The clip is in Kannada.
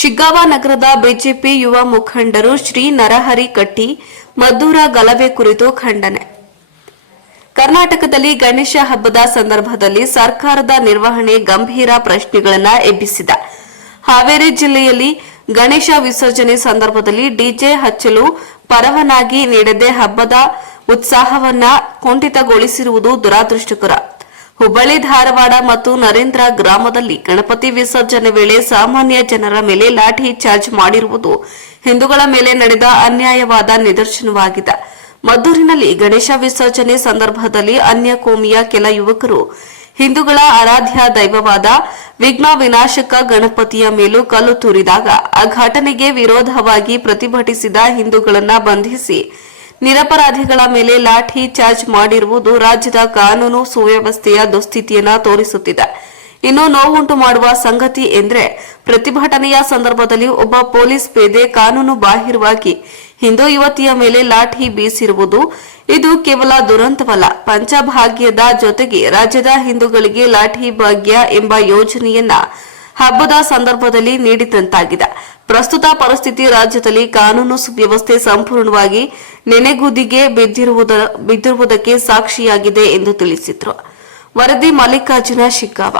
ಶಿಗ್ಗಾವ ನಗರದ ಬಿಜೆಪಿ ಯುವ ಮುಖಂಡರು ಶ್ರೀ ನರಹರಿ ಕಟ್ಟಿ ಮದ್ದೂರ ಗಲಭೆ ಕುರಿತು ಖಂಡನೆ. ಕರ್ನಾಟಕದಲ್ಲಿ ಗಣೇಶ ಹಬ್ಬದ ಸಂದರ್ಭದಲ್ಲಿ ಸರ್ಕಾರದ ನಿರ್ವಹಣೆ ಗಂಭೀರ ಪ್ರಶ್ನೆಗಳನ್ನು ಎಬ್ಬಿಸಿದ. ಹಾವೇರಿ ಜಿಲ್ಲೆಯಲ್ಲಿ ಗಣೇಶ ವಿಸರ್ಜನೆ ಸಂದರ್ಭದಲ್ಲಿ ಡಿಜೆ ಹಚ್ಚಲು ಪರವಾನಗಿ ನೀಡದೆ ಹಬ್ಬದ ಉತ್ಸಾಹವನ್ನ ಕುಂಠಿತಗೊಳಿಸಿರುವುದು ದುರಾದೃಷ್ಟಕರ. ಹುಬ್ಬಳ್ಳಿ, ಧಾರವಾಡ ಮತ್ತು ನರೇಂದ್ರ ಗ್ರಾಮದಲ್ಲಿ ಗಣಪತಿ ವಿಸರ್ಜನೆ ವೇಳೆ ಸಾಮಾನ್ಯ ಜನರ ಮೇಲೆ ಲಾಠಿ ಚಾರ್ಜ್ ಮಾಡಿರುವುದು ಹಿಂದೂಗಳ ಮೇಲೆ ನಡೆದ ಅನ್ಯಾಯವಾದ ನಿದರ್ಶನವಾಗಿದೆ. ಮದ್ದೂರಿನಲ್ಲಿ ಗಣೇಶ ವಿಸರ್ಜನೆ ಸಂದರ್ಭದಲ್ಲಿ ಅನ್ಯ ಕೋಮಿಯ ಕೆಲ ಯುವಕರು, ಹಿಂದೂಗಳ ಆರಾಧ್ಯ ದೈವವಾದ ವಿಘ್ನ ವಿನಾಶಕ ಗಣಪತಿಯ ಮೇಲೂ ಕಲ್ಲು ತೂರಿದಾಗ ಆ ಘಟನೆಗೆ ವಿರೋಧವಾಗಿ ಪ್ರತಿಭಟಿಸಿದ ಹಿಂದೂಗಳನ್ನು ಬಂಧಿಸಿ ನಿರಪರಾಧಿಗಳ ಮೇಲೆ ಲಾಠಿ ಚಾರ್ಜ್ ಮಾಡಿರುವುದು ರಾಜ್ಯದ ಕಾನೂನು ಸುವ್ಯವಸ್ಥೆಯ ದುಸ್ಥಿತಿಯನ್ನ ತೋರಿಸುತ್ತಿದೆ. ಇನ್ನು ನೋವುಂಟು ಮಾಡುವ ಸಂಗತಿ ಎಂದ್ರೆ, ಪ್ರತಿಭಟನೆಯ ಸಂದರ್ಭದಲ್ಲಿ ಒಬ್ಬ ಪೊಲೀಸ್ ಪೇದೆ ಕಾನೂನು ಬಾಹಿರವಾಗಿ ಹಿಂದೂ ಯುವತಿಯ ಮೇಲೆ ಲಾಠಿ ಬೀಸಿರುವುದು ಇದು ಕೇವಲ ದುರಂತವಲ್ಲ, ಪಂಚಭಾಗ್ಯದ ಜೊತೆಗೆ ರಾಜ್ಯದ ಹಿಂದೂಗಳಿಗೆ ಲಾಠಿ ಭಾಗ್ಯ ಎಂಬ ಯೋಜನೆಯನ್ನ ಹಬ್ಬದ ಸಂದರ್ಭದಲ್ಲಿ ನೀಡಿದಂತಾಗಿದೆ. ಪ್ರಸ್ತುತ ಪರಿಸ್ಥಿತಿ ರಾಜ್ಯದಲ್ಲಿ ಕಾನೂನು ಸುವ್ಯವಸ್ಥೆ ಸಂಪೂರ್ಣವಾಗಿ ನೆನೆಗುದಿಗೆ ಬಿದ್ದಿರುವುದ, ಬಿದ್ದಿರುವುದಕ್ಕೆ ಸಾಕ್ಷಿಯಾಗಿದೆ ಎಂದು ತಿಳಿಸಿದರು. ವರದಿ ಮಲ್ಲಿಕಾರ್ಜುನ ಶಿಗ್ಗಾವ.